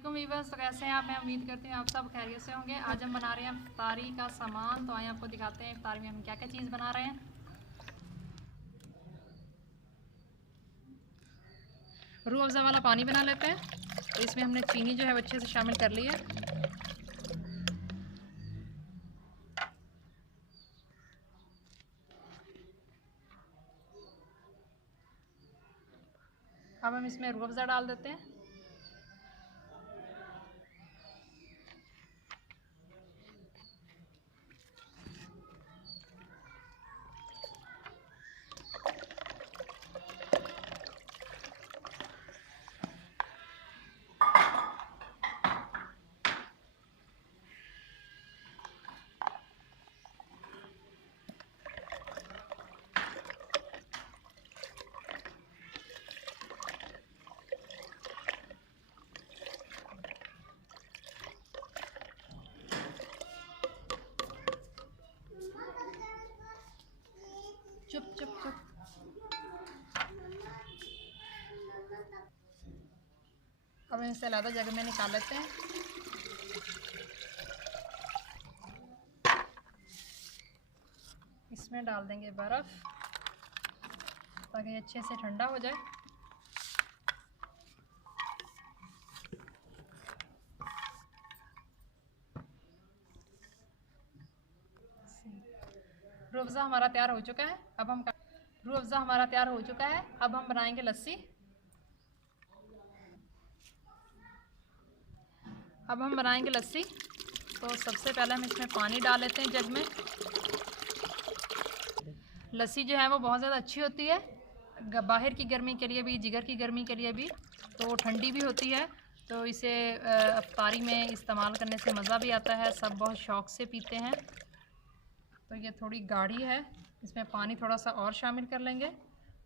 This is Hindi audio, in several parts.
वालेकुम वीवर्स। तो कैसे हैं आप? मैं उम्मीद करती हूँ आप सब खैरियत से होंगे। आज हम बना रहे हैं इफ्तारी का सामान। तो आइए आपको दिखाते हैं इफ्तारी में हम क्या क्या चीज़ बना रहे हैं। रूह अफ़ज़ा वाला पानी बना लेते हैं। तो इसमें हमने चीनी जो है वो अच्छे से शामिल कर ली है। अब हम इसमें रूह अफ़ज़ा डाल देते हैं। चुप चुप चुप। अब इसे अलग जगह में निकाल लेते हैं। इसमें डाल देंगे बर्फ़ ताकि अच्छे से ठंडा हो जाए। रूह अफ़ज़ा हमारा तैयार हो चुका है। रूह अफ़ज़ा हमारा तैयार हो चुका है। अब हम बनाएंगे लस्सी। तो सबसे पहले हम इसमें पानी डाल लेते हैं जग में। लस्सी जो है वो बहुत ज़्यादा अच्छी होती है, बाहर की गर्मी के लिए भी, जिगर की गर्मी के लिए भी। तो ठंडी भी होती है। तो इसे इफ्तारी में इस्तेमाल करने से मज़ा भी आता है, सब बहुत शौक़ से पीते हैं। तो ये थोड़ी गाढ़ी है, इसमें पानी थोड़ा सा और शामिल कर लेंगे।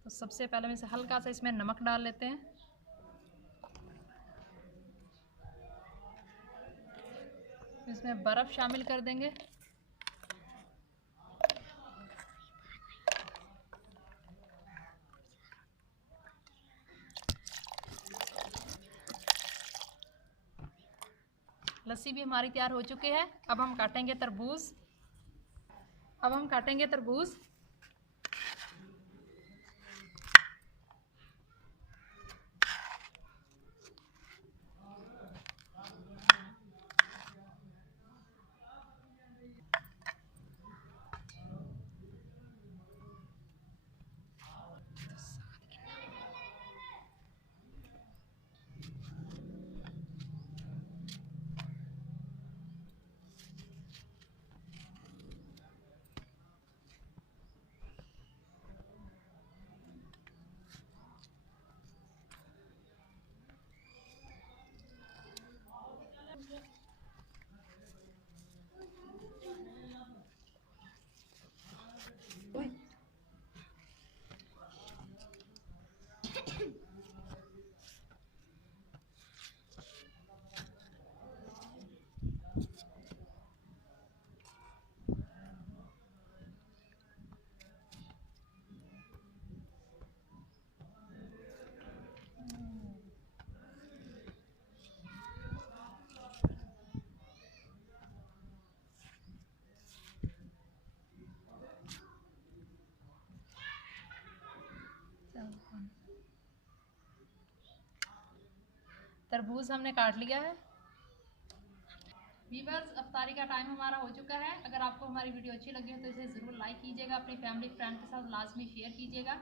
तो सबसे पहले हम इसे हल्का सा इसमें नमक डाल लेते हैं। इसमें बर्फ़ शामिल कर देंगे। लस्सी भी हमारी तैयार हो चुकी है। अब हम काटेंगे तरबूज। तरबूज हमने काट लिया है। वीवर्स, इफ्तारी का टाइम हमारा हो चुका है। अगर आपको हमारी वीडियो अच्छी लगी हो तो इसे ज़रूर लाइक कीजिएगा, अपनी फैमिली फ्रेंड के साथ लाजमी शेयर कीजिएगा।